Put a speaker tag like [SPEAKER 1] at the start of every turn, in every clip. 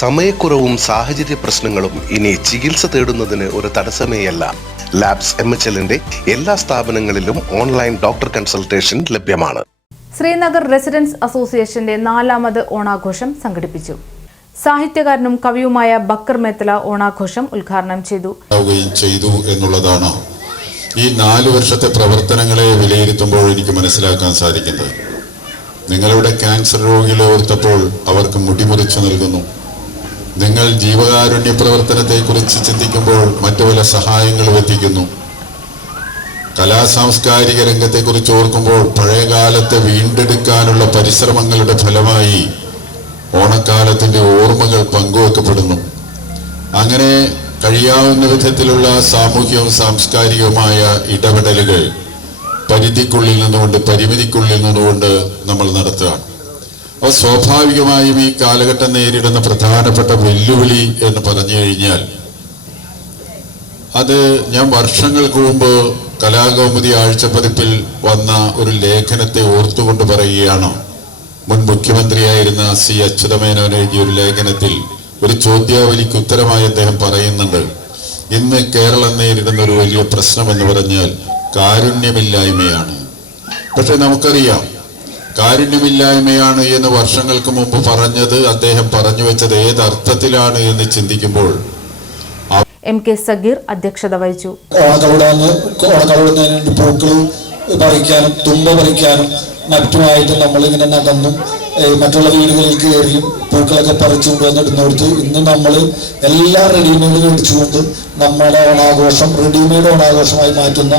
[SPEAKER 1] സമയക്കുറവും സാഹചര്യ പ്രശ്നങ്ങളും ഇനി ചികിത്സ തേടുന്നതിന് ഒരു തടസ്സമേയല്ല. ലാബ്സ് എം എച്ച് എല്ലിന്റെ എല്ലാ സ്ഥാപനങ്ങളിലും ഓൺലൈൻ ഡോക്ടർ കൺസൾട്ടേഷൻ ലഭ്യമാണ്.
[SPEAKER 2] ശ്രീനഗർ റെസിഡൻസ് അസോസിയേഷന്റെ നാലാമത് ഓണാഘോഷം സംഘടിപ്പിച്ചു. സാഹിത്യകാരനും കവിയുമായ ബക്കർ മേത്തല ഓണാഘോഷം ഉദ്ഘാടനം ചെയ്തു.
[SPEAKER 3] ചെയ്തു എന്നുള്ളതാണ് ഈ നാല് വർഷത്തെ പ്രവർത്തനങ്ങളെ വിലയിരുത്തുമ്പോൾ എനിക്ക് മനസ്സിലാക്കാൻ സാധിക്കുന്നത്. നിങ്ങളുടെ ക്യാൻസർ രോഗികളെ ഓർത്തപ്പോൾ അവർക്ക് മുടിമുറിച്ചു നൽകുന്നു. നിങ്ങൾ ജീവകാരുണ്യ പ്രവർത്തനത്തെക്കുറിച്ച് ചിന്തിക്കുമ്പോൾ മറ്റു പല സഹായങ്ങളും എത്തിക്കുന്നു കലാസാംസ്കാരിക രംഗത്തെക്കുറിച്ച് ഓർക്കുമ്പോൾ പഴയകാലത്തെ വീണ്ടെടുക്കാനുള്ള പരിശ്രമങ്ങളുടെ ഫലമായി ഓണക്കാലത്തിന്റെ ഓർമ്മകൾ പങ്കുവെക്കപ്പെടുന്നു. അങ്ങനെ കഴിയാവുന്ന വിധത്തിലുള്ള സാമൂഹ്യവും സാംസ്കാരികവുമായ ഇടപെടലുകൾ പരിധിക്കുള്ളിൽ നിന്നുകൊണ്ട് പരിമിതിക്കുള്ളിൽ നിന്നുകൊണ്ട് നമ്മൾ നടത്തുകയാണ്. അപ്പോൾ സ്വാഭാവികമായും ഈ കാലഘട്ടം നേരിടുന്ന പ്രധാനപ്പെട്ട വെല്ലുവിളി എന്ന് പറഞ്ഞു കഴിഞ്ഞാൽ അത് ഞാൻ വർഷങ്ങൾക്ക് മുമ്പ് കലാകൗമുദി ആഴ്ചപ്പതിപ്പിൽ വന്ന ഒരു ലേഖനത്തെ ഓർത്തുകൊണ്ട് പറയുകയാണ്. മുൻ മുഖ്യമന്ത്രിയായിരുന്ന സി അച്യുതമേനോൻ എഴുതിയ ഒരു ലേഖനത്തിൽ ഒരു ചോദ്യാവലിക്ക് ഉത്തരമായി അദ്ദേഹം പറയുന്നുണ്ട്. ഇന്ന് കേരളം നേരിടുന്ന ഒരു വലിയ പ്രശ്നം എന്ന് പറഞ്ഞാൽ കാരുണ്യമില്ലായ്മയാണ്. പക്ഷെ നമുക്കറിയാം കാരുണ്യമില്ലായ്മയാണ് എന്ന് വർഷങ്ങൾക്ക് മുമ്പ് പറഞ്ഞത് അദ്ദേഹം പറഞ്ഞു വെച്ചത് ഏത് അർത്ഥത്തിലാണ് എന്ന് ചിന്തിക്കുമ്പോൾ
[SPEAKER 2] എം കെ സഗീർ അധ്യക്ഷത വഹിച്ചു.
[SPEAKER 4] ഓണക്കവിടുന്നതിന് പൂക്കൾ പറിക്കാനും തുമ്പ പറിക്കാനും മറ്റുമായിട്ട് നമ്മളിങ്ങനെ നടന്നും. മറ്റുള്ള വീടുകളിൽ കയറിയും പൂക്കളൊക്കെ പറിച്ചുകൊണ്ട് വന്നിടുന്നിടത്ത് ഇന്ന് നമ്മൾ എല്ലാ റെഡിമെയ്ഡ് മേടിച്ചുകൊണ്ട് നമ്മുടെ ഓണാഘോഷം റെഡിമെയ്ഡ് ഓണാഘോഷമായി മാറ്റുന്ന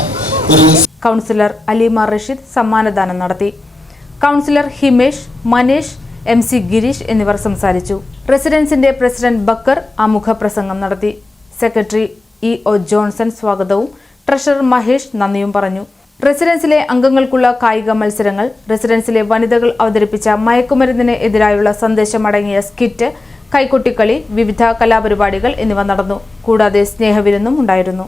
[SPEAKER 4] ഒരു
[SPEAKER 2] കൗൺസിലർ അലിമാർ റഷീദ് സമ്മാനദാനം നടത്തി. Councillor Himesh Manesh M C Gireesh എന്നിവർ സംസാരിച്ചു. റെസിഡൻസിന്റെ പ്രസിഡന്റ് ബക്കർ ആമുഖ പ്രസംഗം നടത്തി. സെക്രട്ടറി ഇ ഒ ജോൺസൺ സ്വാഗതവും ട്രഷറർ മഹേഷ് നന്ദിയും പറഞ്ഞു. റെസിഡൻസിലെ അംഗങ്ങൾക്കുള്ള കായിക മത്സരങ്ങൾ റെസിഡൻസിലെ വനിതകൾ അവതരിപ്പിച്ച മയക്കുമരുന്നിന് എതിരായുള്ള സന്ദേശമടങ്ങിയ സ്കിറ്റ് കൈകൊട്ടിക്കളി വിവിധ കലാപരിപാടികൾ എന്നിവ നടന്നു. കൂടാതെ സ്നേഹവിരുന്നും ഉണ്ടായിരുന്നു.